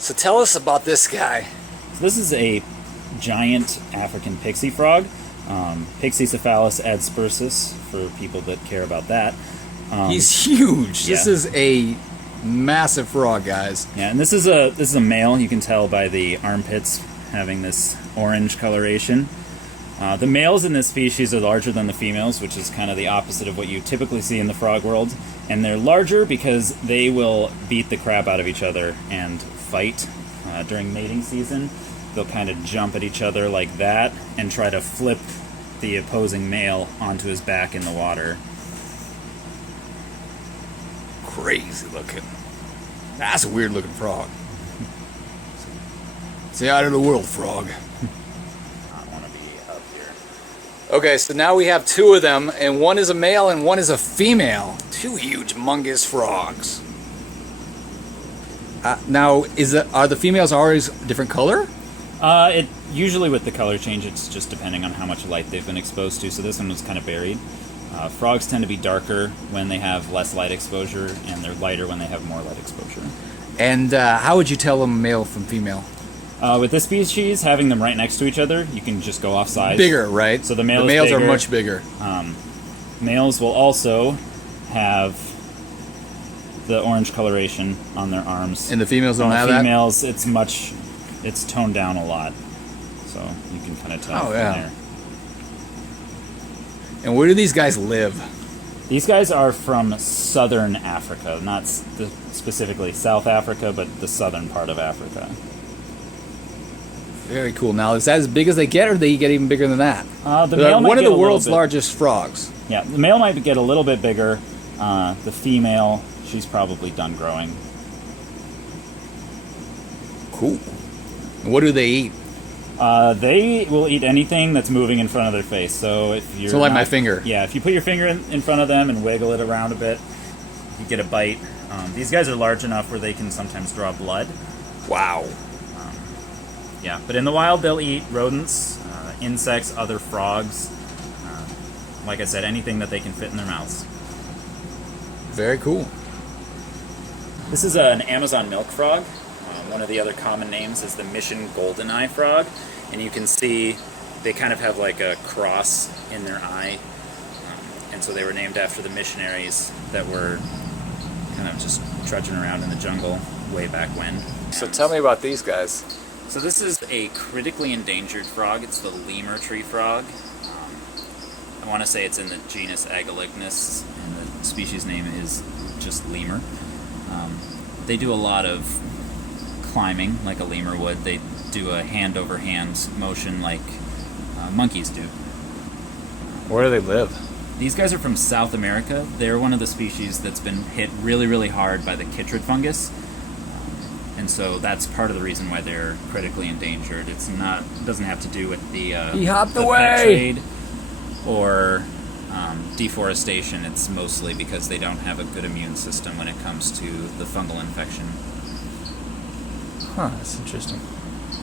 So tell us about this guy. So this is a giant African pixie frog, Pixie-cephalus adspersus, for people that care about that. He's huge. Yeah. This is a massive frog, guys. Yeah, and this is a male. You can tell by the armpits having this orange coloration. The males in this species are larger than the females, which is kind of the opposite of what you typically see in the frog world. And they're larger because they will beat the crap out of each other and fight during mating season. They'll kind of jump at each other like that and try to flip the opposing male onto his back in the water. Crazy looking. That's a weird looking frog. Say out of the world, frog. I want to be up here. Okay, so now we have two of them, and one is a male and one is a female. Two huge, humongous frogs. Now, are the females always a different color? It usually with the color change, it's just depending on how much light they've been exposed to. So this one was kind of buried. Frogs tend to be darker when they have less light exposure, and they're lighter when they have more light exposure. And how would you tell them male from female? With this species, having them right next to each other, you can just go off size. Bigger, right? So the males are much bigger. Males will also have the orange coloration on their arms. And the females don't have that? that? Females, it's toned down a lot. So you can kind of tell from there. And where do these guys live? These guys are from southern Africa, not specifically South Africa, but the southern part of Africa. Very cool. Now, is that as big as they get, or do they get even bigger than that? The male might one of get the a world's little bit, largest frogs. Yeah, the male might get a little bit bigger. The female, she's probably done growing. Cool. And what do they eat? They will eat anything that's moving in front of their face. So if you're like my finger. Yeah, if you put your finger in front of them and wiggle it around a bit, you get a bite. These guys are large enough where they can sometimes draw blood. Wow. Yeah, but in the wild they'll eat rodents, insects, other frogs. Like I said, anything that they can fit in their mouths. Very cool. This is an Amazon milk frog. One of the other common names is the Mission goldeneye frog, and you can see they kind of have like a cross in their eye, and so they were named after the missionaries that were kind of just trudging around in the jungle way back when. So tell me about these guys. So this is a critically endangered frog. It's the lemur tree frog. I want to say it's in the genus Agolignus, and the species name is just lemur. They do a lot of climbing like a lemur would. They do a hand-over-hand motion like monkeys do. Where do they live? These guys are from South America. They're one of the species that's been hit really, really hard by the chytrid fungus. And so that's part of the reason why they're critically endangered. It doesn't have to do with the hopped the away. pet trade or deforestation. It's mostly because they don't have a good immune system when it comes to the fungal infection. Huh, that's interesting.